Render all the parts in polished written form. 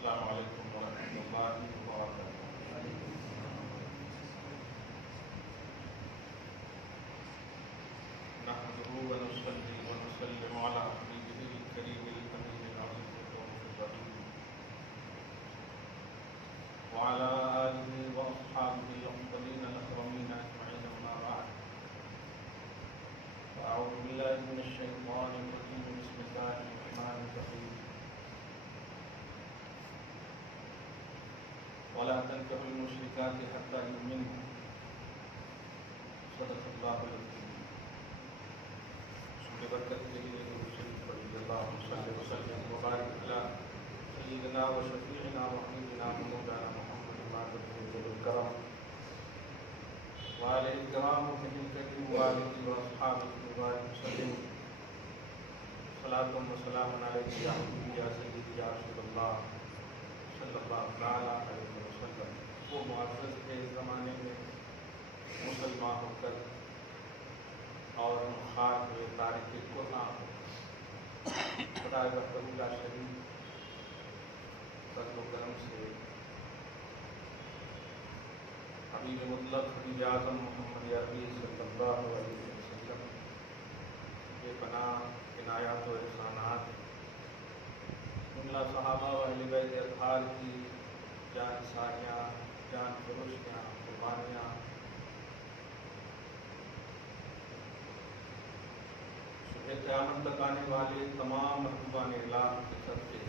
السلام علیکم ورحمۃ اللہ وبرکاتہ۔ نحمده ونصلي ونسلم على حبيبه الكريم الأمين العزيز الرؤوف الرحيم وعلى آله وأصحابه الأفضلين الأكرمين أجمعين، أما بعد، فأعوذ بالله من الشيطان الرجيم، بسم الله الرحمن الرحيم، ولا تنكحوا المشركات حتى يؤمنن، صدق اللہ العظیم۔ سورہ برکت کے لیے درود شریف پڑھیے۔ اللہم صل وسلم وبارک علی سیدنا و شفیعنا و حبیبنا مولانا محمد الماجد الکرم وآلہ الکرام وصحبہ الکریم وآلہ واصحابہ وبارک وسلم۔ صلاۃ و سلام علیک یا حبیبی یا سیدی یا رسول اللہ صلی اللہ تعالیٰ علیہ وسلم۔ وہ معزز کے زمانے میں مسلمان ہو کر اور خار ہوئے تاریخ قرآن خدا بحر شریف فضل و کرم سے حبیب مطلق حبیب اعظم محمد عربی صلی اللہ علیہ وسلم کے پناہ عنایات و احسانات جملہ صحابہ و اہل بیت اطہار کی جان ساریاں، جان فروشیاں، قربانیاں صبح قیامت تک آنے والے تمام محبوبان الہ کے صدقے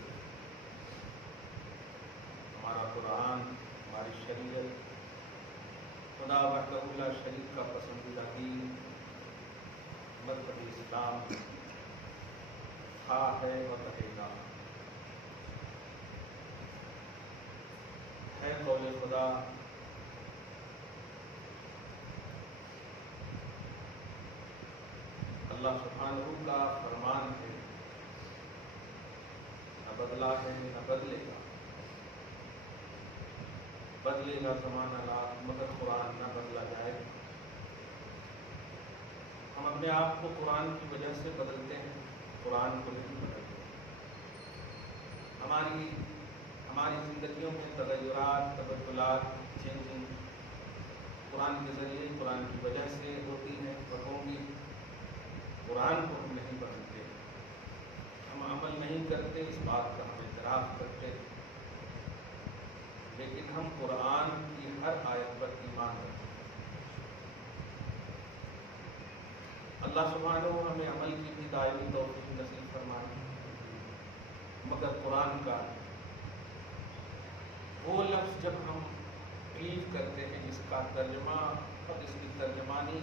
ہمارا قرآن، ہماری شریعت، خدا وحدہ لا شریک کا پسندیدہ دین مذہب اسلام تھا، ہے اور رہے گا۔ ہے قول خدا، اللہ سبحانہ کا فرمان ہے، نہ بدلا ہے نہ بدلے گا، بدلے گا زمانہ لا مگر قرآن نہ بدلا جائے گا۔ ہم اپنے آپ کو قرآن کی وجہ سے بدلتے ہیں، قرآن کو نہیں بدلتے۔ ہماری زندگیوں میں تغیرات، تبدلات، چینجنگ قرآن کے ذریعے، قرآن کی وجہ سے ہوتی ہیں اور ہوں گی۔ قرآن کو ہم نہیں بدلتے، ہم عمل نہیں کرتے، اس بات کا ہم اعتراف کرتے، لیکن ہم قرآن کی ہر آیت پر ایمان رکھتے ہیں۔ اللہ سبحانہ ہمیں عمل کی بھی دائمی توفیق نصیب فرمائے، مگر قرآن کا وہ لفظ جب ہم ریڈ کرتے ہیں جس کا ترجمہ اور اس کی ترجمانی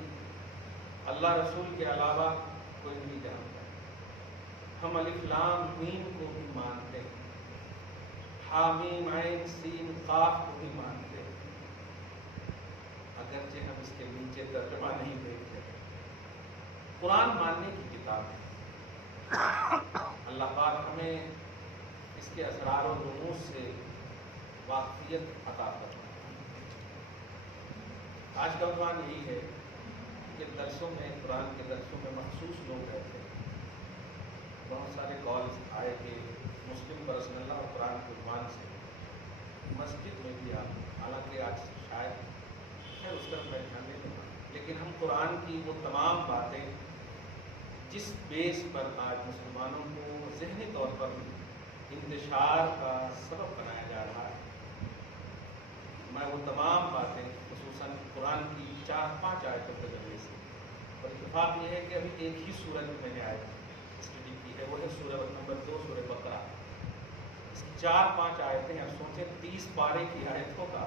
اللہ رسول کے علاوہ کوئی نہیں جانتا، ہم الف لام میم کو بھی مانتے ہیں، حامیم عین سین قاف کو بھی مانتے ہیں، اگرچہ ہم اس کے نیچے ترجمہ نہیں دیکھتے۔ قرآن ماننے کی کتاب ہے، اللہ پاک ہمیں اس کے اسرار و رموز سے واقفیت عطا فرمائے۔ آج کا عنوان یہی ہے کہ درسوں میں، قرآن کے درسوں میں مخصوص لوگ رہتے ہیں۔ بہت سارے کالز آئے کہ مسلم پرسنل لا اور قرآن کے عنوان سے مسجد میں بھی حالانکہ آج شاید ہے اس طرف میں دھیان نہیں دوں، لیکن ہم قرآن کی وہ تمام باتیں جس بیس پر آج مسلمانوں کو ذہنی طور پر انتشار کا سبب بنایا جا رہا ہے، میں وہ تمام باتیں خصوصاً قرآن کی 4-5 آیتوں کے ذریعے سے، اور اتفاق یہ ہے کہ ابھی ایک ہی سورت میں نے آیت اسٹڈی کی ہے، وہ ہے سورہ نمبر 2 سورہ بقرہ۔ اس کی 4-5 آیتیں، اب سوچیں 30 پارے کی آیتوں کا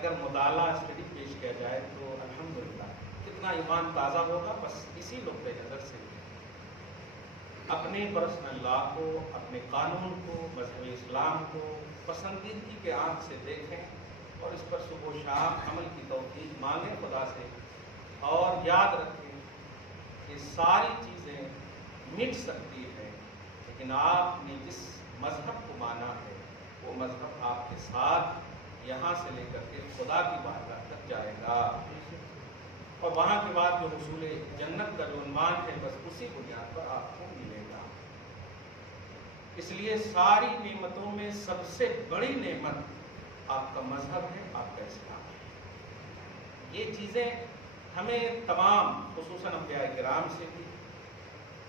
اگر مطالعہ اسٹڈی پیش کیا جائے تو الحمدللہ کتنا ایمان تازہ ہوگا۔ بس اسی نقطۂ نظر سے اپنے پرسنل لا کو، اپنے قانون کو، مذہب اسلام کو پسندیدگی کے آنکھ سے دیکھیں اور اس پر صبح و شام عمل کی توفیق مانگیں خدا سے، اور یاد رکھیں کہ ساری چیزیں مٹ سکتی ہیں، لیکن آپ نے جس مذہب کو مانا ہے وہ مذہب آپ کے ساتھ یہاں سے لے کر کے خدا کی بارگاہ تک جائے گا، اور وہاں کے بعد جو حصول جنت کا جو عنوان ہے بس اسی بنیاد پر آپ کو ملے گا۔ اس لیے ساری نعمتوں میں سب سے بڑی نعمت آپ کا مذہب ہے، آپ کا اسلام ہے۔ یہ چیزیں ہمیں تمام، خصوصاً انبیاء کرام سے بھی،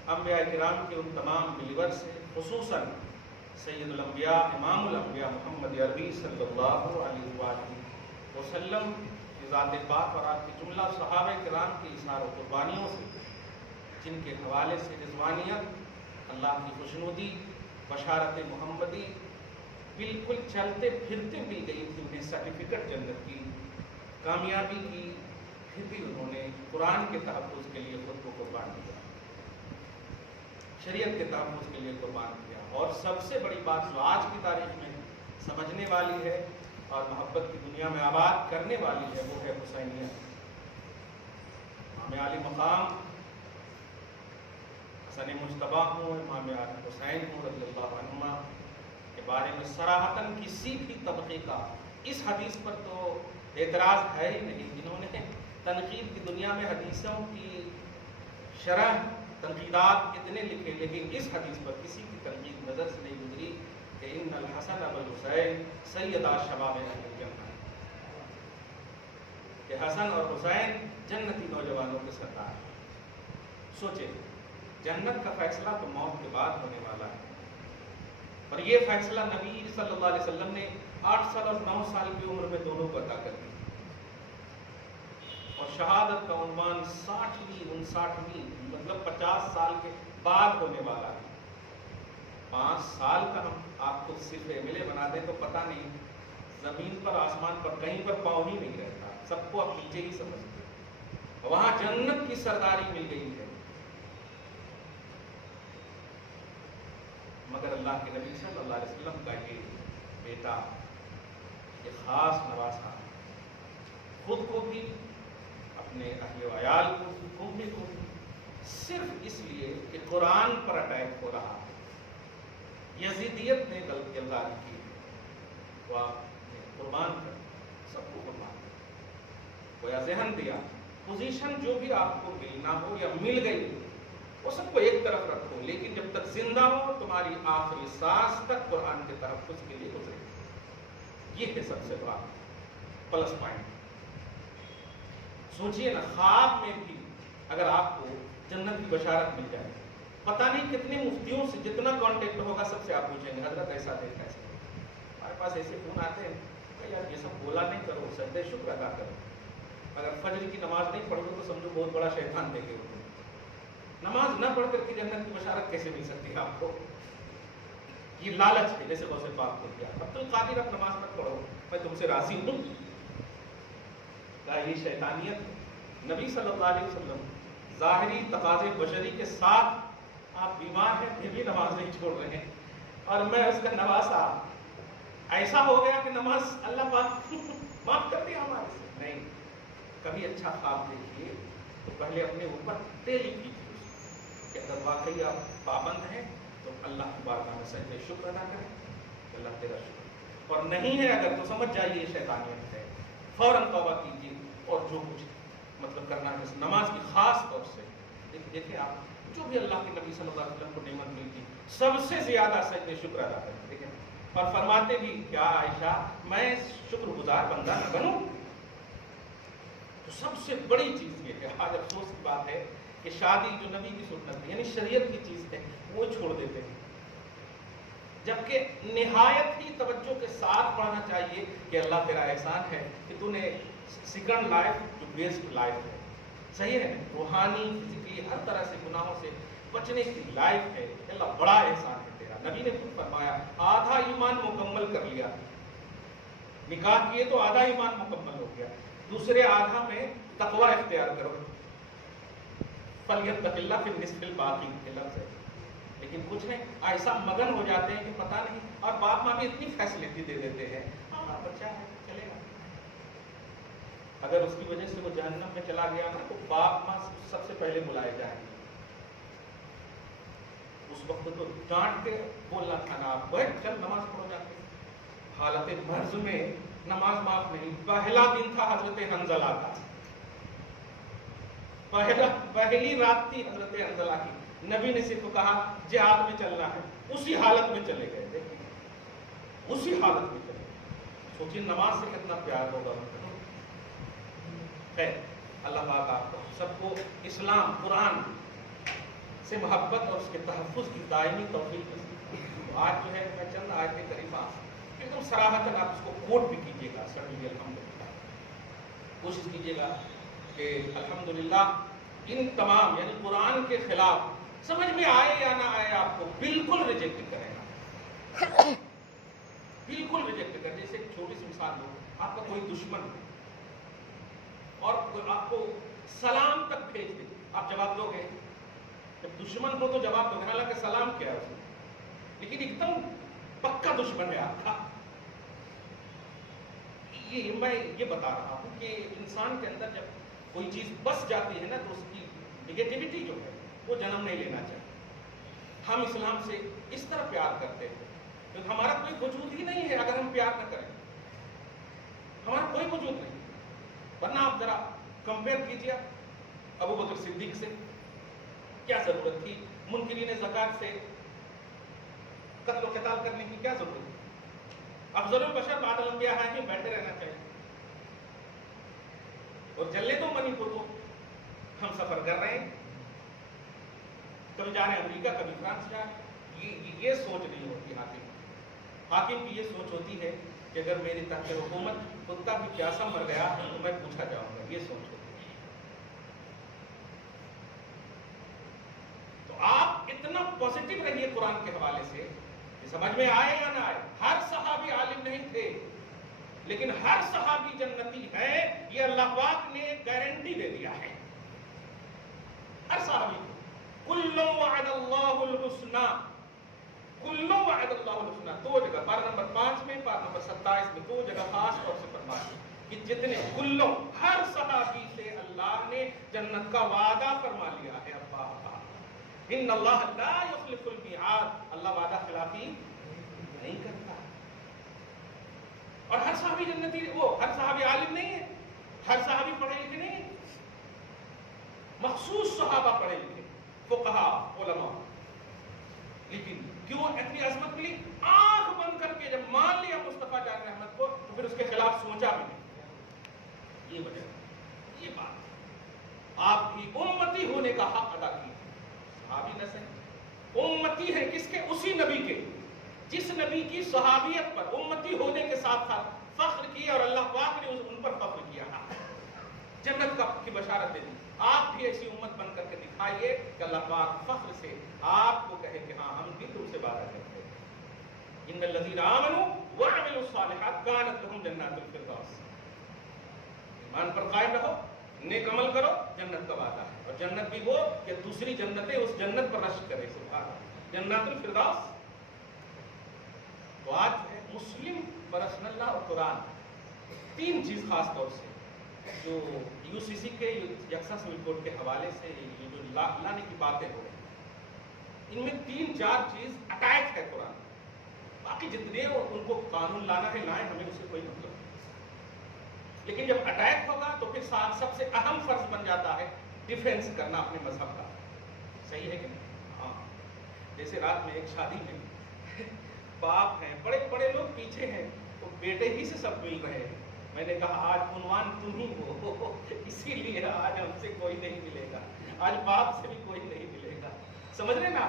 انبیاء کرام کے ان تمام بلیور سے، خصوصاً سید الانبیاء امام الانبیاء محمد عربی صلی اللہ علیہ وآلہ وسلم کی ذات پاک اور آپ کے جملہ صحابہ کرام کی اثار و قربانیوں سے، جن کے حوالے سے رضوانیت، اللہ کی خوشنودی، بشارت محمدی بالکل چلتے پھرتے مل گئی تھی انہیں، سرٹیفکیٹ جنت کی، کامیابی کی، پھر بھی انہوں نے قرآن کے تحفظ کے لیے خود کو قربان کیا، شریعت کے تحفظ کے لیے قربان کیا۔ اور سب سے بڑی بات جو آج کی تاریخ میں سمجھنے والی ہے اور محبت کی دنیا میں آباد کرنے والی ہے، وہ ہے حسینیت۔ امام علی مقام حسن مجتبیٰ ہوں، امام علی حسین ہوں رضی اللہ عنہما کے بارے میں صراحتاً کسی بھی طبقے کا اس حدیث پر تو اعتراض ہے ہی نہیں۔ جنہوں نے تنقید کی دنیا میں حدیثوں کی شرح تنقیدات اتنے لکھے، لیکن اس حدیث پر کسی کی تنقید نظر سے نہیں گزری کہ ان الحسن والحسین سیدا شباب اہل الجنہ، کہ حسن اور حسین جنتی نوجوانوں کے سردار ہیں۔ سوچے، جنت کا فیصلہ تو موت کے بعد ہونے والا ہے، اور یہ فیصلہ نبی صلی اللہ علیہ وسلم نے 8 سال اور 9 سال کی عمر میں دونوں کو عطا کر دی، اور شہادت کا عنوان 60ویں 59ویں مطلب 50 سال کے بعد ہونے والا ہے۔ 5 سال کا ہم آپ کو صرف MLA بنا دیں تو پتہ نہیں، زمین پر آسمان پر کہیں پر پاؤں ہی نہیں رہتا، سب کو آپ نیچے ہی سمجھتے، وہاں جنت کی سرداری مل گئی ہے۔ مگر اللہ کے نبی صلی اللہ علیہ وسلم کا یہ بیٹا، یہ خاص نواسا، خود کو بھی، اپنے اہل و عیال کو بھی، قوم کو بھی، صرف اس لیے کہ قرآن پر اٹیک ہو رہا ہے، یزیدیت نے غلطی کی، تو آپ نے قربان کر سب کو قربان کر، گویا ذہن دیا، پوزیشن جو بھی آپ کو ملنا ہو یا مل گئی وہ سب کو ایک طرف رکھو، لیکن جب تک زندہ ہو تمہاری آخری سانس تک قرآن کے تحفظ کے لیے گزرے۔ یہ ہے سب سے بڑا پلس پوائنٹ۔ سوچئے نا، خواب میں بھی اگر آپ کو جنت کی بشارت مل جائے، پتہ نہیں کتنے مفتیوں سے جتنا کانٹیکٹ ہوگا سب سے آپ پوچھیں گے حضرت ایسا دیکھا ایسا۔ ہمارے پاس ایسے فون آتے ہیں کہ یار یہ سب بولا نہیں کرو، سجدہ شکر ادا کرو، اگر فجر کی نماز نہیں پڑھو تو سمجھو بہت بڑا شیطان دیکھے ہوتے۔ نماز نہ پڑھ کر کے جنت کی بشارت کیسے مل سکتی ہے آپ کو؟ یہ لالچ ہے، جیسے غوث پاک کو کیا عبد القادر اب نماز مت پڑھو، میں تم سے راضی ہوں، کیا یہ شیطانیت؟ نبی صلی اللہ علیہ وسلم ظاہری تقاضے بشری کے ساتھ، آپ بیمار ہیں پھر بھی نماز نہیں چھوڑ رہے ہیں، اور میں اس کا نواسا، ایسا ہو گیا کہ نماز اللہ پاک معاف کر دیا ہمارے سے۔ نہیں، کبھی اچھا خواب دیکھیے تو پہلے اپنے اوپر تیلی کیجیے کہ اگر واقعی آپ پابند ہیں تو اللہ کی بارگاہ میں سجدہ شکر ادا کریں کہ اللہ تیرا شکر، اور نہیں ہے اگر تو سمجھ جائیے یہ شیطانیت ہے، فوراً توبہ کیجیے اور جو کچھ مطلب کرنا ہے اس نماز کی خاص طور سے دیکھیں آپ جو بھی اللہ کے نبی صلی اللہ علیہ وسلم کو نعمت ملتی سب سے زیادہ سجدہ شکر ادا کریں، دیکھیں، اور فرماتے بھی کیا عائشہ میں شکر گزار بندہ نہ بنوں؟ تو سب سے بڑی چیز یہ ہے، آج افسوس کی بات ہے کہ شادی جو نبی کی سنت ہے، یعنی شریعت کی چیز ہے، وہ چھوڑ دیتے ہیں، جبکہ نہایت ہی توجہ کے ساتھ پڑھنا چاہیے کہ اللہ تیرا احسان ہے کہ تو نے سیکنڈ لائف جو بیسٹ لائف ہے، صحیح ہے، روحانی فزیکلی ہر طرح سے گناہوں سے بچنے کی لائف ہے، اللہ بڑا احسان ہے تیرا۔ نبی نے خود فرمایا آدھا ایمان مکمل کر لیا، نکاح کیے تو آدھا ایمان مکمل ہو گیا، دوسرے آدھا میں تقوی اختیار کرو، فَلْيَتَّقِ اللَّهَ فِي النِّصْفِ الْبَاقِي کے لفظ ہے، لیکن کچھ ہیں ایسا مگن ہو جاتے ہیں کہ پتہ نہیں، اور باپ ماں بھی اتنی فیسلٹی دے دیتے ہیں، ہاں بچہ ہے چلے گا، اگر اس کی وجہ سے وہ جہنم میں چلا گیا نا تو باپ ماں سب سے پہلے بلائے جائیں گے، اس وقت تو ڈانٹ کے بولنا تھا نا، آپ بیٹھ چل نماز پڑھو جا کے، حالت مرض میں نماز معاف نہیں۔ پہلا دن تھا حضرت حنظلہ کا، پہلی رات تھی حضرت حنظلہ کی، نبی نے صرف کہا جہاد میں چلنا ہے، اسی حالت میں چلے گئے، دیکھیں اسی حالت میں چلے گئے۔ سوچیے نماز سے کتنا پیار ہوگا۔ خیر، اللہ پاک آپ کو سب کو اسلام قرآن سے محبت اور اس کے تحفظ کی دائمی توفیق نصیب فرمائے۔ تو آج جو ہے میں چند آیتیں کریمہ ایک دم صراحتاً آپ اس کو کوٹ بھی کیجیے گا، سر بھی الحمدللہ کوشش کیجیے گا کہ الحمدللہ ان تمام یعنی قرآن کے خلاف سمجھ میں آئے یا نہ آئے آپ کو بالکل ریجیکٹ کریں گا، بالکل ریجیکٹ کریں۔ جیسے ایک چھوٹی سی مثال دو، آپ کا کوئی دشمن ہے اور آپ کو سلام تک بھیج دے، آپ جواب دو گے؟ جب دشمن ہو تو جواب دو گے، حالانکہ سلام کیا ہے اس نے، لیکن ایک دم پکا دشمن ہے آپ کا۔ میں یہ بتا رہا ہوں کہ انسان کے اندر جب کوئی چیز بس جاتی ہے نا تو اس کی نگیٹیوٹی جو ہے وہ جنم نہیں لینا چاہیے۔ ہم اسلام سے اس طرح پیار کرتے ہیں کیونکہ ہمارا کوئی وجود ہی نہیں ہے اگر ہم پیار نہ کریں، ہمارا کوئی وجود نہیں۔ ورنہ آپ ذرا کمپیئر کیجیے ابو بکر صدیق سے، کیا ضرورت تھی منکرین زکوٰۃ سے قتل و قتال کرنے کی؟ کیا ضرورت تھی؟ افضل البشر بعد الانبیاء ہے کہ بیٹھے رہنا چاہیے اور جلے دو منی پور کو، ہم سفر کر رہے ہیں، کبھی جا رہے ہیں امریکہ کبھی فرانس جا رہے ہیں۔ یہ سوچ نہیں ہوتی حاکم کی، یہ سوچ ہوتی ہے کہ اگر میری تحت حکومت کتا بھی پیاسا مر گیا تو میں پوچھا جاؤں گا، یہ سوچ ہوتی ہے۔ تو آپ اتنا پازیٹو رہیے قرآن کے حوالے سے کہ سمجھ میں آئے یا نہ آئے۔ ہر صحابی عالم نہیں تھے لیکن ہر صحابی جنتی ہے، یہ اللہ پاک نے گارنٹی دے دیا ہے ہر صحابی کو۔ کل وعد اللہ الحسنی، کل وعد اللہ الحسنی، دو جگہ پارہ نمبر 5 میں، پارہ نمبر 27 میں، دو جگہ خاص طور سے فرمایا کہ جتنے کلوں ہر صحابی سے اللہ نے جنت کا وعدہ فرما لیا ہے۔ ان اللہ لا یخلف المیعاد، اللہ وعدہ خلافی نہیں کرتا۔ اور ہر صحابی جنتی، وہ ہر صحابی عالم نہیں ہے، ہر صحابی پڑھے لکھے نہیں ہے، مخصوص صحابہ پڑھے لکھے، فقہاء، علماء۔ لیکن کیوں اتنی عظمت ملی؟ آنکھ بند کر کے جب مان لیا مصطفیٰ جان احمد کو تو پھر اس کے خلاف سوچا بھی نہیں۔ یہ وجہ، یہ بات آپ کی امتی ہونے کا حق ادا کیا۔ صحابی نسل امتی ہے کس کے؟ اسی نبی کے جس نبی کی صحابیت پر امتی ہونے کے ساتھ ساتھ فخر کیا اور اللہ پاک نے ان پر فخر کیا، جنت کی بشارت دے دی۔ آپ بھی ایسی امت بن کر کے دکھائیے کہ اللہ پاک فخر سے آپ کو کہے کہ ہاں ہم بھی تم سے وعدہ کرتے ہیں، ان الذین آمنوا وعملوا الصالحات کانت لہم جنات الفردوس۔ ایمان پر قائم رہو، نیک عمل کرو، جنت کا وعدہ ہے، اور جنت بھی وہ کہ دوسری جنتیں اس جنت پر رشک کرے، سبحان اللہ، جنات الفردوس۔ تو آج ہے مسلم پر رسول اللہ اور قرآن، تین چیز خاص طور سے جو یو سی سی کے یکساں سول کوڈ کے حوالے سے یہ جو لانے کی باتیں ہو رہی ہیں، ان میں 3-4 چیز اٹیک ہے قرآن، باقی جتنے ان کو قانون لانا ہے لائیں، ہمیں اس سے کوئی مطلب نہیں۔ لیکن جب اٹیک ہوگا تو پھر سب سے اہم فرض بن جاتا ہے ڈیفینس کرنا اپنے مذہب کا۔ صحیح ہے کہ نہیں؟ ہاں، جیسے رات میں ایک شادی میں باپ ہیں، بڑے بڑے لوگ پیچھے ہیں، تو بیٹے ہی سے سب مل رہے ہیں۔ میں نے کہا آج عنوان تم ہی ہو، اسی لیے آج ہم سے کوئی نہیں ملے گا، آج باپ سے بھی کوئی نہیں ملے گا۔ سمجھ رہے نا؟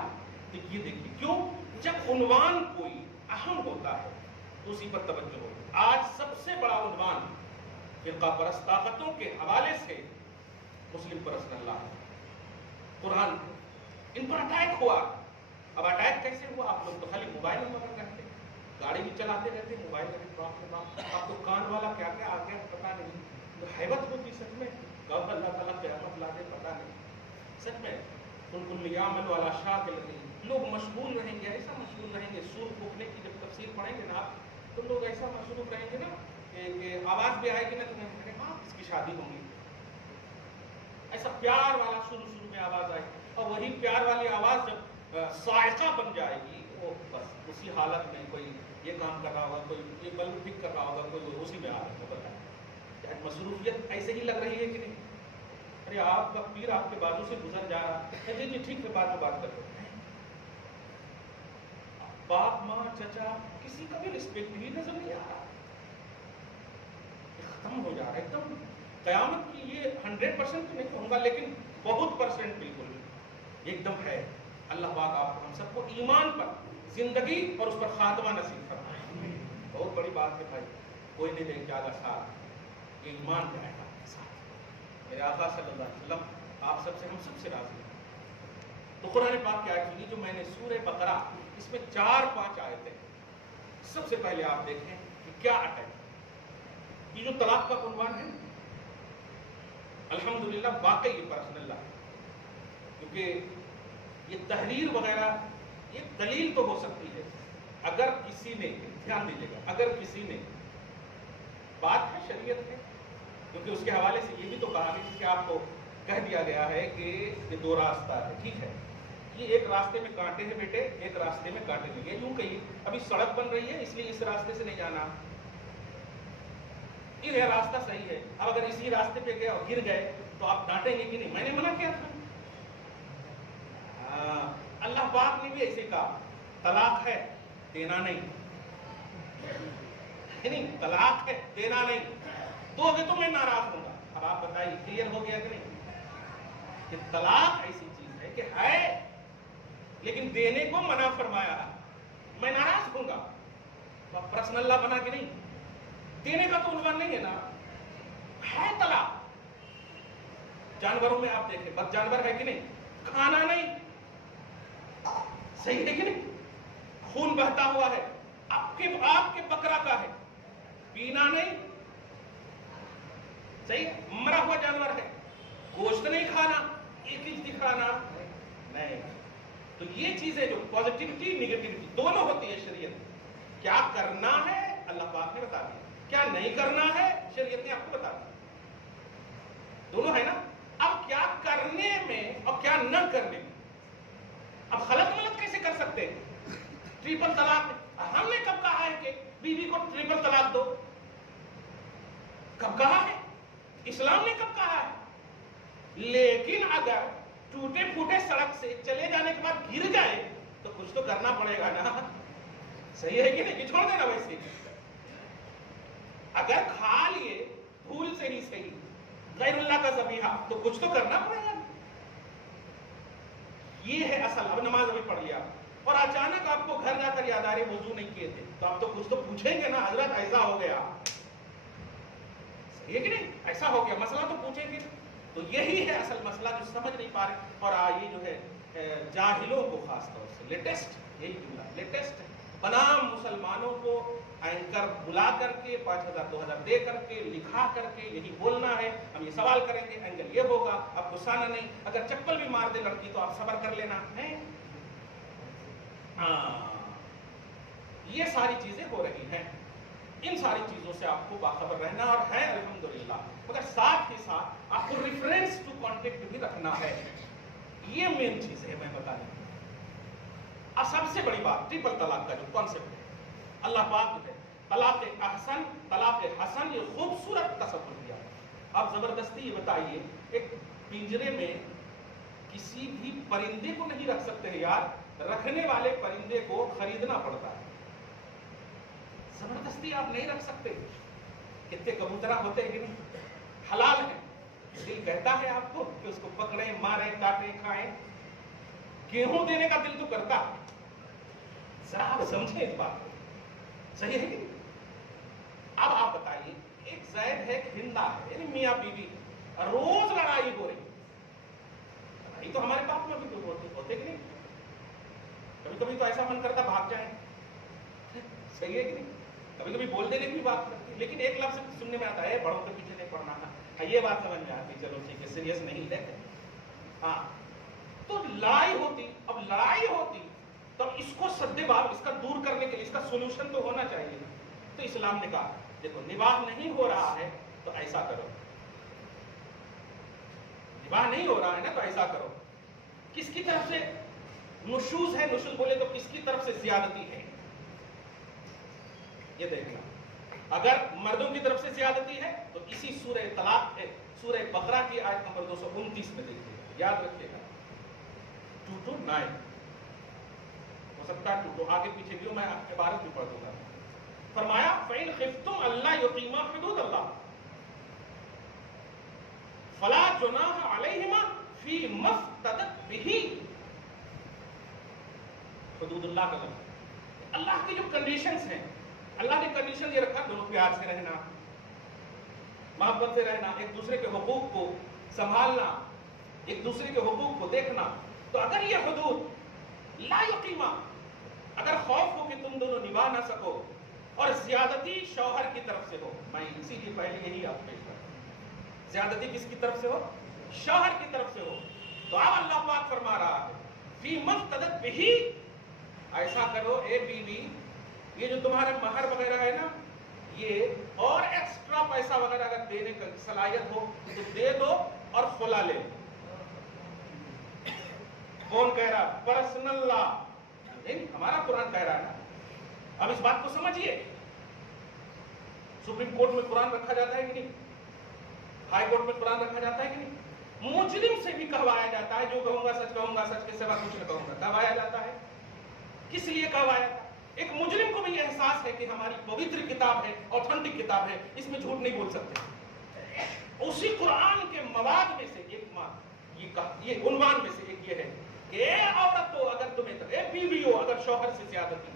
یہ دیکھیے کیوں، جب عنوان کوئی اہم ہوتا ہے تو اسی پر توجہ ہوگی۔ آج سب سے بڑا عنوان فرقہ پرست طاقتوں کے حوالے سے مسلم پرست اللہ ہے، قرآن، ان پر اٹیک ہوا۔ اب اٹیک کیسے ہوا؟ آپ لوگ تو خالی موبائل نمبر رکھتے ہیں، گاڑی بھی چلاتے رہتے ہیں، موبائل میں باپ رے باپ، آپ کو کان والا کیا کیا آ گیا پتا نہیں، ہیبت ہوتی سچ میں، کب اللہ تعالیٰ قیامت لا دے پتا نہیں، سچ میں۔ کل یعمل علی شاکلتہ، لوگ مشغول رہیں گے، ایسا مشغول رہیں گے، سور پھونکنے کی جب تفسیر پڑھیں گے نا آپ تو لوگ ایسا مشغول رہیں گے نا کہ آواز بھی آئے گی نا تمہیں، ہاں اس کی شادی ہوں گی، ایسا پیار والا شروع میں آواز آئے، اور وہی پیار والی آواز جب صاعقہ بن جائے گی، وہ بس اسی حالت میں کوئی یہ کام کر رہا ہوگا، کوئی یہ بلب ٹھیک کر رہا ہوگا، کوئی اسی میں آ رہا ہوگا۔ بتائیں مصروفیت ایسے ہی لگ رہی ہے کہ نہیں؟ ارے آپ کا پیر آپ کے بازو سے گزر جا رہا ہے، جی جی ٹھیک ہے بعد میں بات کرتے ہیں. باپ ماں چچا کسی کا بھی رسپیکٹ ہی نظر نہیں آ رہا، ختم ہو جا رہا ہے ایک دم. قیامت کی یہ 100% نہیں کہوں گا لیکن بہت % بالکل ایک دم ہے. اللہ پاک آپ کو ہم سب کو ایمان پر زندگی اور اس پر خاتمہ نصیب فرمائے. بہت بڑی بات ہے بھائی، کوئی نہیں دے گا ساتھ، یہ ایمان جائے گا ساتھ. میرے آقا صلی اللہ علیہ وسلم آپ سب سے ہم سب سے راضی ہیں. تو قرآن پاک کی آیت سنی جو میں نے سورہ بقرہ، اس میں 4-5 آیتیں. سب سے پہلے آپ دیکھیں کہ کیا اٹیک، یہ جو طلاق کا عنوان ہے الحمدللہ واقعی یہ پرسنل ہے، کیونکہ یہ تحریر وغیرہ یہ دلیل تو ہو سکتی ہے اگر کسی نے، دھیان دیجیے گا، اگر کسی نے، بات ہے شریعت ہے، کیونکہ اس کے حوالے سے یہ بھی تو کہا گیا کہ آپ کو کہہ دیا گیا ہے کہ یہ 2 راستہ ہے. ٹھیک ہے، یہ ایک راستے میں کانٹے ہیں بیٹے، ایک راستے میں کانٹے نہیں ہے. یوں کہیے ابھی سڑک بن رہی ہے اس لیے اس راستے سے نہیں جانا، یہ راستہ صحیح ہے. اب اگر اسی راستے پہ گئے اور گر گئے تو آپ ڈانٹیں گے کہ نہیں میں نے منع کیا تھا. اللہ پاک نے بھی ایسے کہا طلاق ہے دینا نہیں، طلاق ہے دینا نہیں، تو ابھی تو میں ناراض ہوں گا. اب آپ بتائیے کلیئر ہو گیا کہ نہیں کہ طلاق ایسی چیز ہے کہ ہے لیکن دینے کو منع فرمایا ہے، میں ناراض ہوں گا. تو پرسنل اللہ بنا کہ نہیں، دینے کا تو عنوان نہیں ہے نا، ہے طلاق. جانوروں میں آپ دیکھیں، بد جانور ہے کہ نہیں، کھانا نہیں، صحیح ہے کہ نہیں، خون بہتا ہوا ہے، آپ کے بکرا کا ہے، پینا نہیں، صحیح ہے، مرا ہوا جانور ہے، گوشت نہیں کھانا، ایک چیز دکھانا نہیں. تو یہ چیزیں جو پازیٹیوٹی نیگیٹیوٹی دونوں ہوتی ہے شریعت. کیا کرنا ہے اللہ پاک نے بتا دیا، کیا نہیں کرنا ہے شریعت نے آپ کو بتا دیا، دونوں ہے نا. اب کیا کرنے میں اور کیا نہ کرنے میں، اب خلط ملت کیسے کر سکتے ہیں؟ ٹریپل طلاق ہم نے کب کہا ہے کہ بیوی کو ٹریپل طلاق دو؟ کب کہا ہے؟ اسلام نے کب کہا ہے؟ لیکن اگر ٹوٹے پھوٹے سڑک سے چلے جانے کے بعد گر جائے تو کچھ تو کرنا پڑے گا نا. صحیح ہے کہ نہیں، کہ چھوڑ دینا ویسے. اگر کھا لیے بھول سے ہی صحیح غیر اللہ کا ذبیحہ تو کچھ تو کرنا پڑے گا. یہ ہے اصل. اب نماز ابھی پڑھ لیا اور اچانک آپ کو گھر جا کر یاد آ رہے وضو نہیں کیے تھے تو آپ تو کچھ تو پوچھیں گے نا، حضرت ایسا ہو گیا، صحیح ہے کہ نہیں، ایسا ہو گیا، مسئلہ تو پوچھیں گے. تو یہی ہے اصل مسئلہ جو سمجھ نہیں پا رہے. اور یہ جو ہے جاہلوں کو خاص طور سے لیٹسٹ، یہی جملہ لیٹسٹ، تمام مسلمانوں کو اینکر بلا کر کے 5,000 2,000 دے کر کے لکھا کر کے یہی بولنا ہے، ہم یہ سوال کریں گے، اینگل یہ ہوگا، اب غصہ نہیں، اگر چپل بھی مار دے لڑکی تو آپ صبر کر لینا ہے. یہ ساری چیزیں ہو رہی ہیں. ان ساری چیزوں سے آپ کو باخبر رہنا اور ہے الحمدللہ، مگر ساتھ ہی ساتھ آپ کو ریفرنس ٹو کانٹیکٹ بھی رکھنا ہے. یہ مین چیز ہے میں بتا دوں. اب سب سے بڑی بات ٹرپل طلاق کا جو کانسیپٹ ہے، اللہ پاک جو ہے طلاق احسن، طلاق حسن، یہ خوبصورت تصور دیا. آپ زبردستی یہ بتائیے ایک پنجرے میں کسی بھی پرندے کو نہیں رکھ سکتے ہیں یار، رکھنے والے پرندے کو خریدنا پڑتا ہے. زبردستی آپ نہیں رکھ سکتے. کتنے کبوترا ہوتے ہیں کہ نہیں، حلال ہے، دل کہتا ہے آپ کو کہ اس کو پکڑیں، ماریں، کاٹیں، کھائیں. گیہوں دینے کا دل تو کرتا. ذرا آپ سمجھیں اس بات کو، صحیح ہے کہ نہیں. اب آپ بتائیے ایک زید ہے، ایک ہندا ہے، یعنی میاں بیوی، روز لڑائی ہو رہی. لڑائی تو ہمارے پاس میں بھی ہوتے کہ نہیں، کبھی کبھی تو ایسا من کرتا بھاگ جائیں، صحیح ہے کہ نہیں، کبھی کبھی بول دینے کی بھی بات کرتی ہے. لیکن ایک لفظ سننے میں آتا ہے بڑوں کے پیچھے نہیں پڑنا تھا، یہ بات سمجھ میں آتی، چلو ٹھیک ہے، سیریس نہیں لیتے. ہاں تو لڑائی ہوتی، اب لڑائی ہوتی تو اس کو سد باب، اس کا دور کرنے کے لیے اس کا سولوشن تو ہونا چاہیے. تو اسلام نے کہا دیکھو نباہ نہیں ہو رہا ہے تو ایسا کرو، نباہ نہیں ہو رہا ہے نا تو ایسا کرو. کس کی طرف سے نشوز ہے، نشوز بولے تو کس کی طرف سے زیادتی ہے، یہ دیکھنا. اگر مردوں کی طرف سے زیادتی ہے تو اسی سورہ طلاق ہے، سورہ بقرہ کی آیت نمبر 229 میں دیکھیے گا، یاد رکھیے گا 2 to 9 ہو سکتا ہے 2 to آگے پیچھے بھی ہو، میں عبارت بھی پڑھ دوں گا۔ فرمایا فَإِنْ خِفْتُمْ أَلَّا يُقِيمَا حُدُودَ اللَّهِ فَلَا جُنَاحَ عَلَيْهِمَا فِي مَا افْتَدَتْ بِهِ۔ حدود اللہ کا لفظ، اللہ کی جو کنڈیشنز ہیں، اللہ نے کنڈیشن یہ رکھا دونوں پیار سے رہنا، محبت سے رہنا، ایک دوسرے کے حقوق کو سنبھالنا، ایک دوسرے کے حقوق کو دیکھنا۔ تو اگر یہ حدود لا یقیمہ، اگر خوف ہو کہ تم دونوں نبھا نہ سکو اور زیادتی شوہر کی طرف سے ہو، میں اسی لیے پہلے یہی آپ پیش کرتا ہوں، زیادتی کس کی طرف سے ہو؟ شوہر کی طرف سے ہو، تو اب اللہ پاک فرما رہا ہے فی ما افتدت بہ، ایسا کرو اے بیوی، یہ جو تمہارا مہر وغیرہ ہے نا، یہ اور ایکسٹرا پیسہ وغیرہ اگر دینے کا صلاحیت ہو تو دے دو اور خلا لے۔ کون کہہ رہا؟ پرسنل لا، نہیں ہمارا قرآن کہہ رہا ہے۔ اب اس بات کو سمجھیے، سپریم کورٹ میں قرآن رکھا جاتا ہے کہ نہیں؟ ہائی کورٹ میں قرآن رکھا جاتا ہے کہ نہیں؟ مجرم سے بھی کہوایا جاتا ہے، جو کہوں گا سچ کے سوا کچھ نہ کہوں گا، کہوایا جاتا ہے۔ کس لیے کہوایا؟ ایک مجرم کو بھی یہ احساس ہے کہ ہماری پوتر کتاب ہے، اوتھنٹک کتاب ہے، اس میں جھوٹ نہیں بول سکتے۔ اسی قرآن کے مواد میں سے ایک یہ عنوان میں سے ایک یہ ہے کہ اے عورت ہو، اگر تمہیں اے بیوی ہو، اگر شوہر سے زیادتی،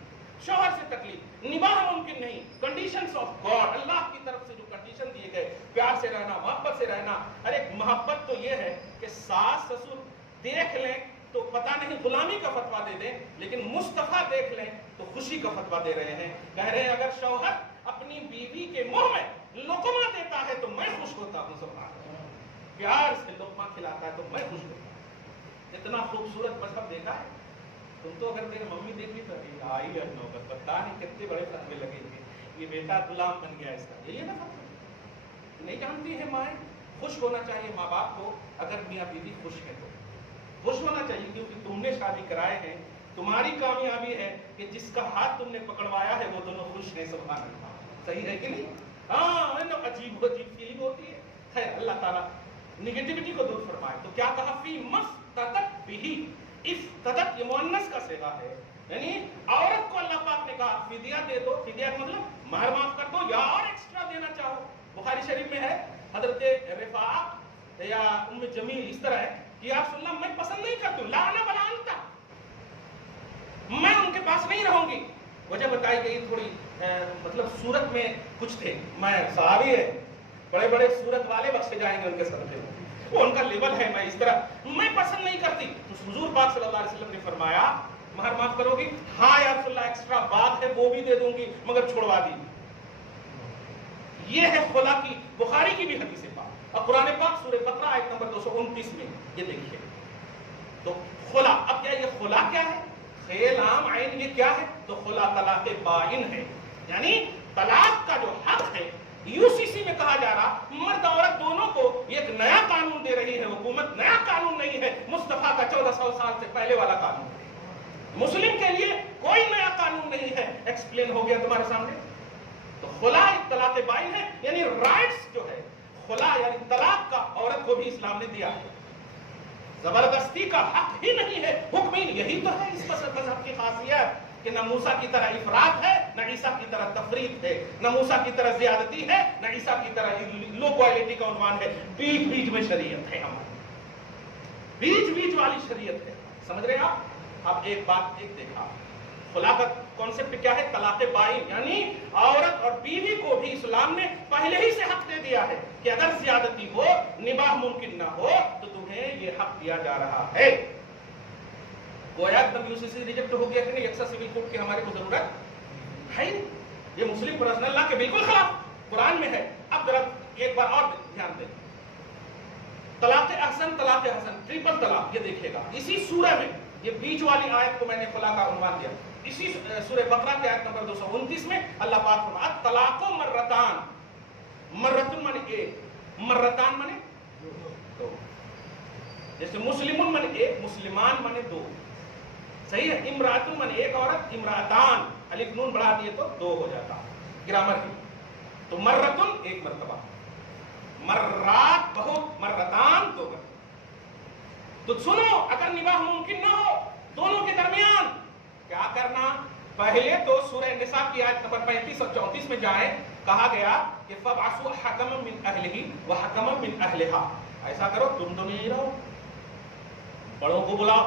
شوہر سے تکلیف، نباہ ممکن نہیں، کنڈیشنز آف گاڈ، اللہ کی طرف سے جو کنڈیشن دیے گئے، پیار سے رہنا، محبت سے رہنا۔ ارے محبت تو یہ ہے کہ ساس سسر دیکھ لیں تو پتہ نہیں غلامی کا فتویٰ دے دیں، لیکن مصطفیٰ دیکھ لیں تو خوشی کا فتویٰ دے رہے ہیں۔ کہہ رہے ہیں اگر شوہر اپنی بیوی کے منہ میں لقمہ دیتا ہے تو میں خوش ہوتا ہوں، سبحان اللہ، پیار سے لقمہ کھلاتا ہے تو میں خوش ہوتا ہوں۔ اتنا خوبصورت مذہب دیکھا ہے تم تو؟ اگر میری ممی دیکھی تو آئی ہے نوبت، پتہ نہیں کتنے بڑے فتوے لگے تھے، یہ بیٹا غلام بن گیا اس کا، یہ نا فتوہ نہیں جانتی ہے مائیں۔ خوش ہونا چاہیے ماں باپ کو، اگر میاں بیوی خوش ہے تو خوش ہونا چاہیے، کیونکہ تم نے شادی کرائے ہیں، تمہاری کامیابی ہے کہ جس کا ہاتھ تم نے پکڑوایا ہے وہ دونوں خوش ہیں، سبحان اللہ، صحیح ہے کہ نہیں؟ ہاں عجیب فیلنگ ہوتی ہے۔ خیر اللہ تعالیٰ نگیٹیوٹی کو دور فرمائے۔ تو کیا کہا؟ فی مفتدت بہ، افتدت یہ مؤنث کا صیغہ ہے، یعنی عورت کو اللہ پاک نے کہا فدیہ دے دو، فدیہ کا مطلب مہر معاف کر دو، یا اور ایکسٹرا دینا چاہو۔ بخاری شریف میں ہے، حضرت رفاعہ یا ام جمیل اس طرح ہے کہ یا رسول اللہ میں پسند نہیں کرتی ہوں، لا انا ولا انت، میں ان کے پاس نہیں رہوں گی۔ وجہ بتائی گئی تھوڑی، مطلب صورت میں کچھ تھے، میں صحابی ہے، بڑے بڑے صورت والے بخشے جائیں گے ان کے صدقے میں، وہ ان کا لیول ہے، میں اس طرح میں پسند نہیں کرتی۔ تو حضور پاک صلی اللہ علیہ وسلم نے فرمایا مہر معاف کرو گی؟ ہاں یا رسول اللہ ایکسٹرا بات ہے وہ بھی دے دوں گی مگر چھوڑوا دی۔ یہ ہے خلا کی، بخاری کی بھی حدیث پاک، اور قرآن پاک سورہ بقرہ آیت نمبر 229 میں یہ دیکھیے۔ تو خلا، اب کیا یہ خلا کیا ہے؟ خیل عام عین یہ کیا ہے؟ تو خلا طلاق بائن ہے، یعنی طلاق کا جو حق ہے UCC میں کہا جا رہا مرد عورت دونوں کو ایک نیا قانون دے رہی ہے حکومت، نیا قانون نہیں ہے، مصطفیٰ کا 1400 سال سے پہلے والا قانون ہے۔ مسلم کے لیے کوئی نیا قانون نہیں ہے، ایکسپلین ہو گیا تمہارے سامنے۔ تو خلا ایک طلاق بائن ہے، یعنی رائٹس جو ہے خلا یعنی طلاق کا عورت کو بھی اسلام نے دیا ہے، زبردستی کا حق ہی نہیں ہے، حکم ہی۔ یہی تو ہے اس مذہب کی خاصیت کہ نہ موسیٰ کی طرح افراط ہے، نہ عیسیٰ کی طرح تفریط ہے، نہ موسیٰ کی طرح زیادتی ہے، نہ عیسیٰ کی طرح لو کوالٹی کا عنوان ہے، بیچ بیچ میں شریعت ہے ہماری، بیچ بیچ والی شریعت ہے، سمجھ رہے آپ؟ اب ایک بات ایک دیکھا، خلا کا کانسیپٹ کیا ہے؟ طلاق بائن، یعنی عورت اور بیوی کو بھی اسلام نے پہلے ہی سے حق دے دیا ہے کہ اگر زیادتی ہو، نباہ ممکن نہ ہو تو تمہیں یہ حق دیا جا رہا ہے۔ گویا ایک UCC ریجیکٹ ہو گیا کہ نہیں، یکساں سول کوڈ کی ہمارے کو ضرورت ہے نہیں، یہ مسلم پرسنل لا کے بالکل خلاف قرآن میں ہے۔ اب ذرا ایک بار اور دھیان دیں، طلاق احسن، طلاق حسن، ٹرپل طلاق، یہ دیکھیے گا اسی سورہ میں، یہ بیچ والی آیت کو میں نے خلا کا عنوان دیا، اسی سورہ بقرہ کی آیت نمبر 229 میں اللہ پاک فرماتا ہے الطلاق مرتان، مرتن مانے ایک، مرتان مانے دو، جیسے مسلمون مانے ایک، مسلمان مانے دو، صحیح ہے؟ امراتن مانے ایک عورت، امراتان الف نون بڑھا دیے تو دو ہو جاتا، گرامر کی۔ تو مرتن ایک مرتبہ، مرات بہت، مرتان دو مرتبہ. تو سنو، اگر نباہ ممکن نہ ہو دونوں کے درمیان کیا کرنا؟ پہلے تو سورہ نساء کی آیت نمبر 35 اور 34 میں جائیں، کہا گیا کہ فَبْعَثُوا حَكَمًا مِّنْ أَهْلِهِ وَحَكَمًا مِّنْ أَهْلِهَا. ایسا کرو، تم دونوں ہی رہو، بڑوں کو بلاؤ،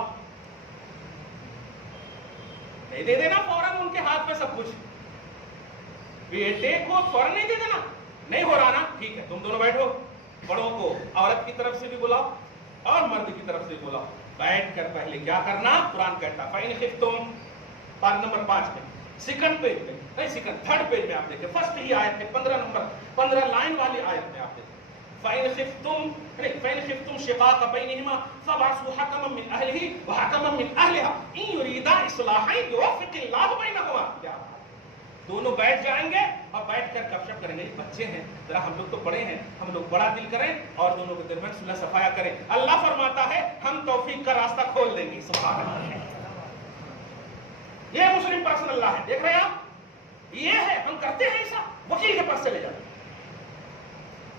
نہیں دے دینا فوراً ان کے ہاتھ میں سب کچھ. بیٹے کو فوراً نہیں دے دینا، نہیں ہو رہا نا، ٹھیک ہے تم دونوں بیٹھو، بڑوں کو عورت کی طرف سے بھی بلاؤ اور مرد کی طرف سے بلاؤ. بیٹھ کر پہلے کیا کرنا؟ قرآن کہتا فَإِنْ خِفْتُمْ، پارٹ نمبر 5 میں، سیکنڈ پیج میں، نہیں سیکنڈ، تھرڈ پیج میں آپ دیکھیں، فرسٹ ہی آیت ہے، 15 لائن والی آیت میں آپ دیکھیں. فَإِنْ خِفْتُمْ شِقَاقَ بَيْنِهِمَا فَابْعَثُوا حَكَمًا مِّنْ أَهْلِهِ وَحَكَمًا مِّنْ أَهْلِهَا إِنْ يُرِيدَا إِصْلَاحًا يُوَفِّقِ اللَّهُ بَيْنَهُمَا. دونوں بیٹھ جائیں گے اور بیٹھ کر گپ شپ کریں گے. بچے ہیں ذرا، ہم لوگ تو بڑے ہیں، ہم لوگ بڑا دل کریں اور دونوں کے درمیان صلح صفایا کریں. اللہ فرماتا ہے ہم توفیق کا راستہ کھول دیں گے. سبحان اللہ. یہ مسلم پرسنل لا ہے، دیکھ رہے ہیں آپ، یہ ہے. ہم کرتے ہیں ایسا، وکیل کے پاس چلے جاتے ہیں.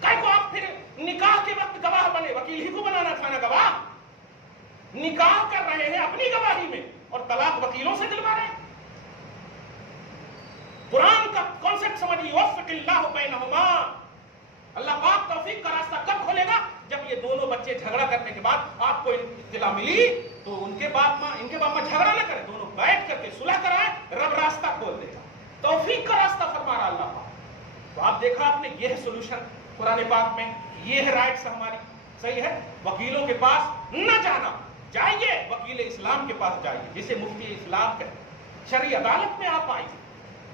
کئی کو آپ پھر نکاح کے وقت گواہ بنے، وکیل ہی کو بنانا تھا نا گواہ. نکاح کر رہے ہیں اپنی گواہی میں اور طلاق وکیلوں سے دلوا رہے ہیں. قرآن کا کانسیپٹ سمجھیے، وفق اللہ بینہما. اللہ پاک توفیق کا راستہ کب کھولے گا؟ جب یہ دونوں بچے جھگڑا کرنے کے بعد آپ کو اطلاع ملی تو ان کے باپ ماں جھگڑا نہ کرے، دونوں بیٹھ کر کے صلح کرائے، رب راستہ کھول دے گا. توفیق کا راستہ فرما رہا اللہ پاک. تو آپ دیکھا آپ نے، یہ ہے سولوشن قرآن پاک میں، یہ ہے رائٹس ہماری. صحیح ہے، وکیلوں کے پاس نہ جانا، جائیے وکیل اسلام کے پاس جائیے، جسے مفتی اسلام کہتے ہیں. شرعی عدالت میں آپ آئیے،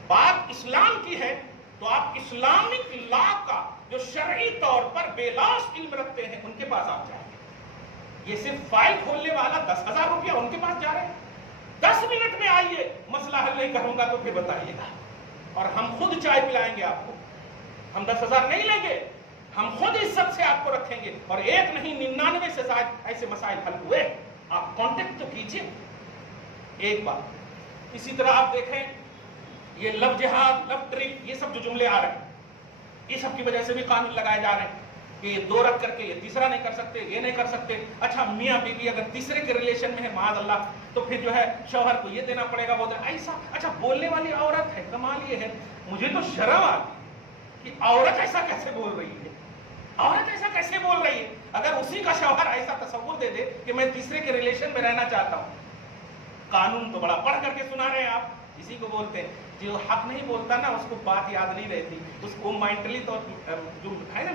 بات اسلام کی ہے تو آپ اسلامک لا کا جو شرعی طور پر بے لاس علم رکھتے ہیں ان کے پاس آپ جائیں گے. یہ صرف فائل کھولنے والا 10,000 روپیہ ان کے پاس جا رہے ہیں. 10 منٹ میں آئیے، مسئلہ حل نہیں کروں گا تو پھر بتائیے گا، اور ہم خود چائے پلائیں گے آپ کو. ہم 10,000 نہیں لیں گے، ہم خود عزت سے آپ کو رکھیں گے. اور ایک نہیں 99 سے زائد ایسے مسائل حل ہوئے. آپ کانٹیکٹ تو کیجئے. ایک بات اسی طرح آپ دیکھیں، یہ لو جہاد، لو ٹرک، یہ سب جو جملے آ رہے ہیں، یہ سب کی وجہ سے بھی قانون لگائے جا رہے ہیں کہ یہ 2 رکھ کر کے یہ تیسرا نہیں کر سکتے، یہ نہیں کر سکتے. اچھا میاں بیوی اگر تیسرے کے ریلیشن میں ہے معاذ اللہ، تو پھر جو ہے شوہر کو یہ دینا پڑے گا، وہ ایسا. اچھا بولنے والی عورت ہے، کمال یہ ہے، مجھے تو شرم آتی کہ عورت ایسا کیسے بول رہی ہے، عورت ایسا کیسے بول رہی ہے. اگر اسی کا شوہر ایسا تصور دے دے کہ میں تیسرے کے ریلیشن میں رہنا چاہتا ہوں. قانون تو بڑا پڑھ کر کے سنا رہے ہیں آپ. اسی کو بولتے ہیں جو حق نہیں بولتا نا، اس کو بات یاد نہیں رہتی، اس کو مینٹلی طور جو ہے نا،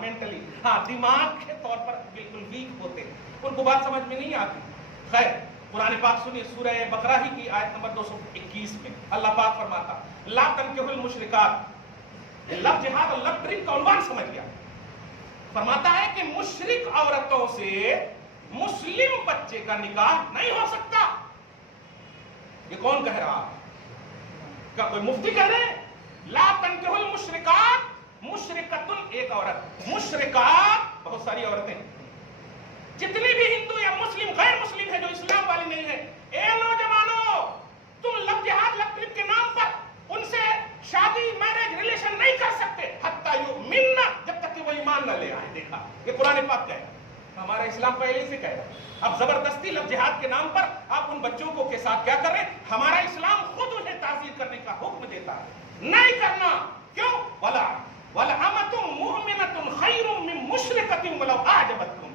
مینٹلی، دماغ کے طور پر بالکل ویک ہوتے ہیں، ان کو بات سمجھ میں نہیں آتی. خیر، قرآن پاک سنیے، سورہ بقرہ ہی کی آیت نمبر 221 میں اللہ پاک فرماتا لا تنکحوا المشرکات. لفظ جہاد اور لفظ ٹرک کا عنوان سمجھ گیا. فرماتا ہے کہ مشرک عورتوں سے مسلم بچے کا نکاح نہیں ہو سکتا. یہ کون کہہ رہا ہے؟ کیا کوئی مفتی کہہ رہے ہیں؟ لا تنکحوا المشرکات، مشرکۃ ایک عورت، مشرکات بہت ساری عورتیں، جتنی بھی ہندو یا مسلم غیر مسلم ہیں جو اسلام والی نہیں ہیں. اے نوجوانوں، تم لو جہاد لو ٹرک کے نام پر ان سے شادی، میرج، ریلیشن نہیں کر سکتے حتی یؤمنن، جب تک کہ وہ ایمان نہ لے آئے. دیکھا، یہ قرآن پاک کہہ رہا ہے، ہمارا اسلام پہلے سے کہہ رہا ہے. اب زبردستی لفظ جہاد کے نام پر آپ ان بچوں کو کے ساتھ کیا کر رہے ہیں؟ ہمارا اسلام خود انہیں تعزیر کرنے کا حکم دیتا ہے، نہیں کرنا. کیوں؟ وَلَأَمَةٌ مُؤْمِنَةٌ خَيْرٌ مِّن مُشْرِكَةٍ وَلَوْ أَعْجَبَتْكُمْ.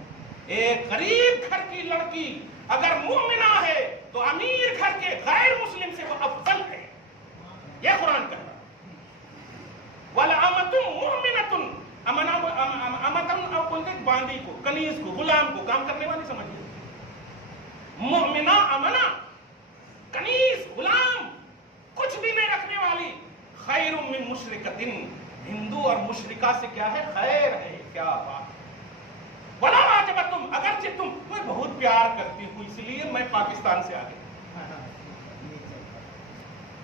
ایک غریب گھر کی لڑکی اگر مومنہ ہے تو امیر گھر کے غیر مسلم سے وہ افضل ہے. یہ قرآن کہہ رہا ہے. وَلَأَمَةٌ مُؤْمِنَةٌ، امتن آپ بولتے ہیں باندی کو، کنیز کو، غلام کو، کام کرنے والی سمجھیے. مؤمنہ، امنہ، کنیز، غلام، کچھ بھی نہیں رکھنے والی، خیر من مشرکۃ، ہندو اور مشرکہ سے کیا ہے؟ خیر ہے. کیا بات. ولا عجبتم، اگرچہ تم میں بہت پیار کرتی ہوں اس لیے میں پاکستان سے آ گئی.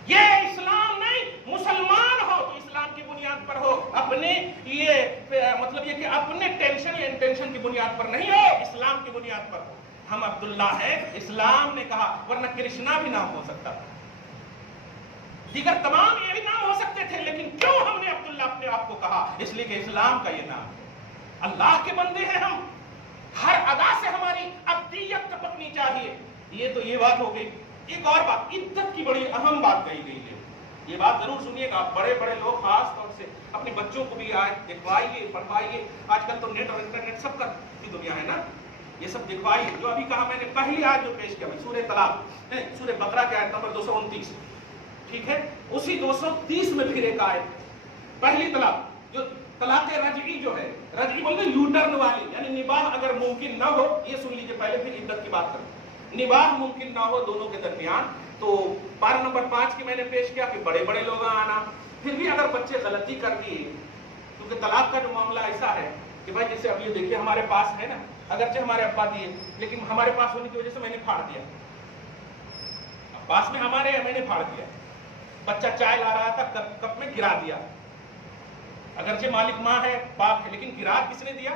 یہ اسلام نہیں. مسلمان ہو تو اسلام کی بنیاد پر ہو، اپنے یہ مطلب یہ کہ اپنے ٹینشن یا انٹینشن کی بنیاد پر نہیں ہو، اسلام کی بنیاد پر ہو. ہم عبداللہ ہیں، اسلام نے کہا، ورنہ کرشنا بھی نام ہو سکتا تھا. دیگر تمام یہ نام ہو سکتے تھے، لیکن کیوں ہم نے عبداللہ اپنے آپ کو کہا؟ اس لیے کہ اسلام کا یہ نام ہے، اللہ کے بندے ہیں ہم، ہر ادا سے ہماری ابدیت ٹپکنی چاہیے۔ یہ بات ہو گئی۔ ایک اور بات، عدت کی بڑی اہم بات کہی گئی ہے، یہ بات ضرور سنیے گا، بڑے بڑے لوگ خاص طور سے اپنے بچوں کو بھی دکھوائیے، پڑھوائیے۔ آج کل تو نیٹ اور انٹرنیٹ سب کی دنیا ہے نا، یہ سب دکھوائیے۔ جو ابھی کہا میں نے، پہلی آیت جو پیش کیا سورہ طلاق، سورہ بقرہ کی آیت نمبر 229، ٹھیک ہے، اسی 230 میں پھر ایک آیت، پہلی طلاق جو طلاق رجعی جو ہے، رجعی بولتے ہیں یو ٹرن والی، یعنی نباہ اگر ممکن نہ ہو، یہ سن لیجیے پہلے، پھر عدت کی بات کریں۔ نباہ ممکن نہ ہو دونوں کے درمیان، تو پارہ نمبر 5 کی میں نے پیش کیا کہ بڑے بڑے لوگ آنا، پھر بھی اگر بچے غلطی کر دیے، کیونکہ طلاق کا جو معاملہ ایسا ہے کہ بھائی جیسے اب یہ دیکھیے ہمارے پاس ہے نا، اگرچہ ہمارے ابا دیے، لیکن ہمارے پاس ہونے کی وجہ سے میں نے پھاڑ دیا، پاس میں ہمارے میں نے پھاڑ دیا، بچہ چائے لا رہا تھا کپ میں گرا دیا، اگرچہ مالک ماں ہے باپ ہے، لیکن گرا کس نے دیا؟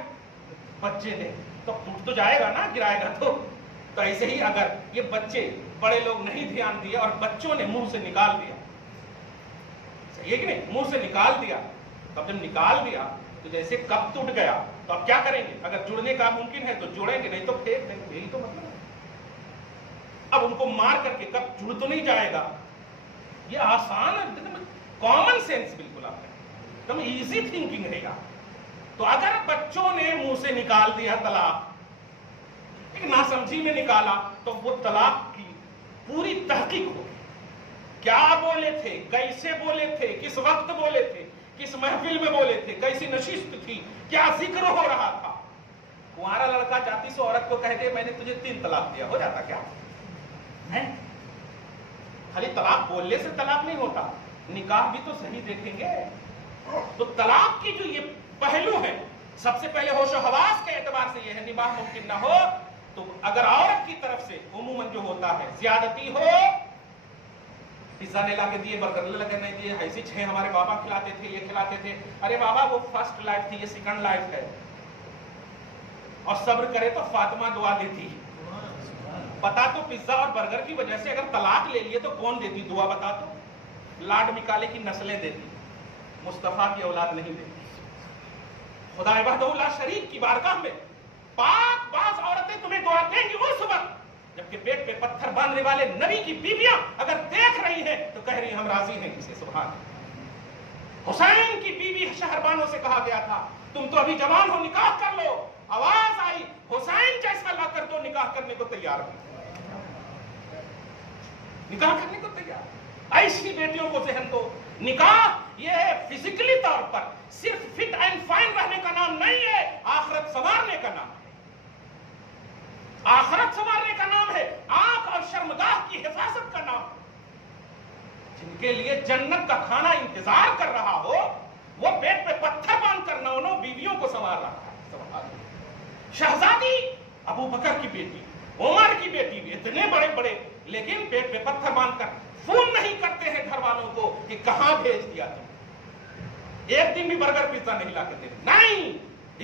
بچے نے، تو ٹوٹ تو جائے گا نا، گرائے گا تو ایسے ہی اگر یہ بچے، بڑے لوگ نہیں دھیان دیا اور بچوں نے منہ سے نکال دیا، صحیح ہے کہ نہیں، منہ سے نکال دیا، تب جب نکال دیا تو جیسے کپ ٹوٹ گیا تو اب کیا کریں گے؟ اگر جڑنے کا ممکن ہے تو جوڑیں گے، نہیں تو پھینک دیں گے، یہی تو مطلب ہے۔ اب ان کو مار کر کے کپ جڑ تو نہیں جائے گا، یہ آسان ہے، کامن سینس بالکل آپ نے، تم ایزی تھنکنگ رہے گا۔ تو اگر بچوں نے منہ سے نکال دیا طلاق، ایک ناسمجھی میں نکالا، تو وہ طلاق کی پوری تحقیق ہوگی، کیا بولے تھے، کیسے بولے تھے، کس وقت بولے تھے، کس محفل میں بولے تھے، کیسی نشست تھی، کیا ذکر ہو رہا تھا۔ کنوارا لڑکا جاتی سے عورت کو کہہ دے میں نے تجھے 3 طلاق دیا، ہو جاتا کیا ہے؟ خالی طلاق بولنے سے طلاق نہیں ہوتا، نکاح بھی تو صحیح دیکھیں گے۔ تو طلاق کی جو یہ پہلو ہے، سب سے پہلے ہوش و حواس کے اعتبار سے یہ ہے، نباہ ممکن نہ ہو تو اگر عورت کی طرف سے عموماً جو ہوتا ہے زیادتی ہو، پیزا نے لا کے دیے، برگر نے لا کے نہیں دیے، ایسی 6 ہمارے بابا کھلاتے تھے، یہ کھلاتے تھے، ارے بابا وہ فرسٹ لائف تھی، یہ سیکنڈ لائف ہے، اور صبر کرے تو فاطمہ دعا دیتی۔ بتا تو پیزا اور برگر کی وجہ سے اگر طلاق لے لیے تو کون دیتی دعا؟ بتا تو، لاڈ مکالے کی نسلیں دیتی، مصطفیٰ کی اولاد نہیں دیتی۔ خدا وحدہ لا شریک کی بارگاہ میں پاک باز عورتیں تمہیں دعا دیں گی اس وقت جبکہ پیٹ پہ پتھر باندھنے والے نبی کی بیویاں اگر دیکھ رہی ہیں تو کہہ رہی ہم راضی ہیں کسے؟ سبحان اللہ۔ حسین کی بیوی شہربانوں سے کہا گیا تھا تم تو ابھی جوان ہو، نکاح کر لو، آواز آئی حسین جیسا لا کر دو، نکاح کرنے کو تیار ہو، نکاح کرنے کو تیار۔ ایسی بیٹیوں کو ذہن دو، نکاح یہ فزیکلی طور پر صرف فٹ اینڈ فائن رہنے کا نام نہیں ہے، آخرت سنوارنے کا نام ہے، آخرت سنوارنے کا نام ہے، آنکھ اور شرمگاہ کی حفاظت کا نام ہے۔ جن کے لیے جنت کا کھانا انتظار کر رہا ہو، وہ پیٹ پہ پتھر باندھ کر نو بیویوں کو سنوار رہا ہے۔ شہزادی ابو بکر کی بیٹی، عمر کی بیٹی، اتنے بڑے بڑے، لیکن پیٹ پہ پتھر باندھ کر فون نہیں کرتے ہیں گھر والوں کو کہ کہاں بھیج دیا تم، ایک دن بھی برگر پیزا نہیں لا کے دے، نہیں۔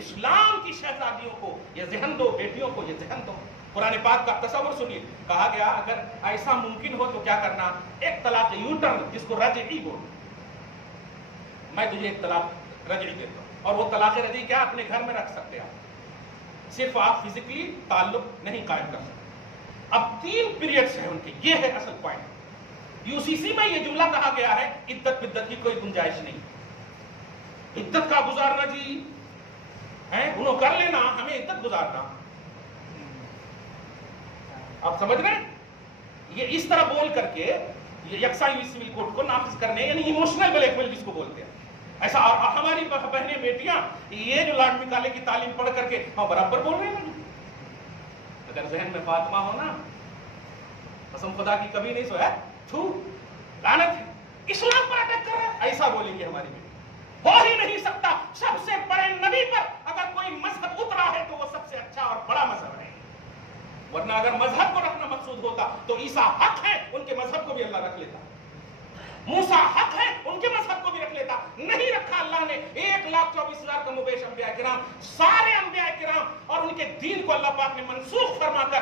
اسلام کی شہزادیوں کو یہ ذہن دو، بیٹیوں کو یہ ذہن دو۔ قرآن پاک کا تصور سنیے، کہا گیا اگر ایسا ممکن ہو تو کیا کرنا؟ ایک طلاق یو ٹرن، جس کو رجعی بول، میں تجھے ایک طلاق رجعی دیتا ہوں، اور وہ طلاق رجعی کیا اپنے گھر میں رکھ سکتے آپ، صرف آپ فزیکلی تعلق نہیں قائم کر سکتے۔ اب 3 پیریڈز ہیں ان کے، یہ ہے اصل پوائنٹ۔ UCC میں یہ جملہ کہا گیا ہے عدت بدت کی کوئی گنجائش نہیں، عدت کا گزارنا جی ہے انہوں کر لینا، ہمیں عدت گزارنا، آپ سمجھ رہے ہیں؟ یہ اس طرح بول کر کے یکساں سول کوڈ کو نافذ کرنے، یعنی ایموشنل بلیک میل جس کو بولتے ہیں ایسا۔ اور ہماری بہنیں بیٹیاں یہ جو لاڈ مکالے کی تعلیم پڑھ کر کے ہاں برابر بول رہے ہیں، اگر ذہن میں فاطمہ ہونا، قسم خدا کی کبھی نہیں سویا، تھو لعنت ہے، اسلام پر اٹیک کر رہا ہے، ایسا بولیں گے ہماری بیٹی۔ ہو ہی نہیں سکتا، سب سے بڑے نبی پر اگر کوئی مذہب اترا ہے تو وہ سب سے اچھا اور بڑا مذہب ہے، ورنہ اگر مذہب کو رکھنا مقصود ہوتا تو عیسیٰ حق ہے، ان کے مذہب کو بھی اللہ رکھ لیتا، موسیٰ حق ہے، ان کے مذہب کو بھی رکھ لیتا، نہیں رکھا اللہ نے۔ 1,24,000 کم و بیش انبیاء کرام، سارے انبیاء کرام اور ان کے دین کو اللہ پاک نے منسوخ فرما کر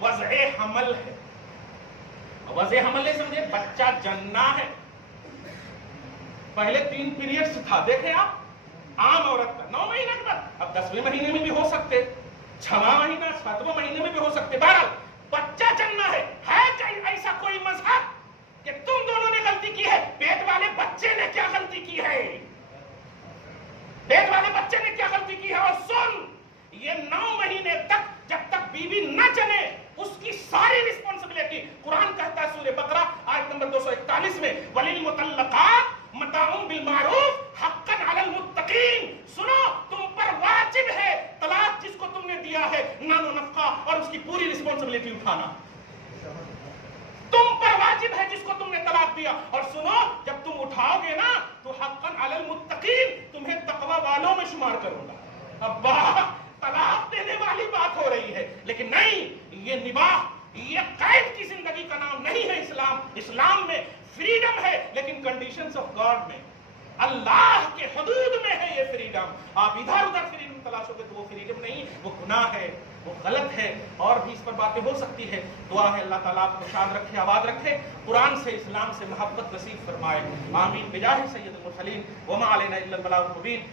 وضع حمل ہے. وضع حمل نہیں سمجھے؟ بچہ جننا ہے. پہلے 3 پیریڈز تھا، دیکھیں آپ عام عورت کا 9 مہینے کے بعد، اب 10ویں مہینے میں بھی ہو سکتے، 6واں مہینہ 7واں مہینے میں بھی ہو سکتے. بہرحال بچہ جننا ہے. ایسا کوئی مذہب کہ تم دونوں نے غلطی کی ہے؟ پیٹ والے بچے نے کیا غلطی کی ہے؟ پیٹ والے بچے نے کیا غلطی کی ہے؟ اور سن، یہ 9 مہینے تک جب تک بیوی نہ جنے اس کی ساری رسپانسبلٹی، قرآن کہتا ہے سورہ بقرہ آیت نمبر 241 میں وَلِلْمُطَلَّقَاتِ مَتَاعٌ بِالْمَعْرُوفِ حَقًّا عَلَى الْمُتَّقِينَ. سنو، تم پر واجب ہے طلاق جس کو تم نے دیا ہے نان و نفقہ اور اس کی پوری رسپانسبلٹی اٹھانا. تم پر واجب ہے جس کو تم نے طلاق دیا. اور سنو، جب تم اٹھاؤ گے نا تو حقاً علی المتقین، تمہیں تقوی والوں میں شمار کروں گا. ابا، طلاق دینے والی بات ہو رہی ہے، لیکن نہیں، یہ نباہ، یہ قید کی زندگی کا نام نہیں ہے اسلام. اسلام میں فریڈم ہے، لیکن کنڈیشنز آف گاڈ میں، اللہ کے حدود میں ہے یہ فریڈم. آپ ادھر ادھر فریڈم تلاشو گے تو وہ فریڈم نہیں، وہ گناہ ہے، وہ غلط ہے. اور بھی اس پر باتیں ہو سکتی ہے. دعا ہے اللہ تعالیٰ آپ کو شاد رکھے، آباد رکھے، قرآن سے اسلام سے محبت نصیب فرمائے. آمین بجاہ سید المرسلین وما علینا الا البلاغ المبین.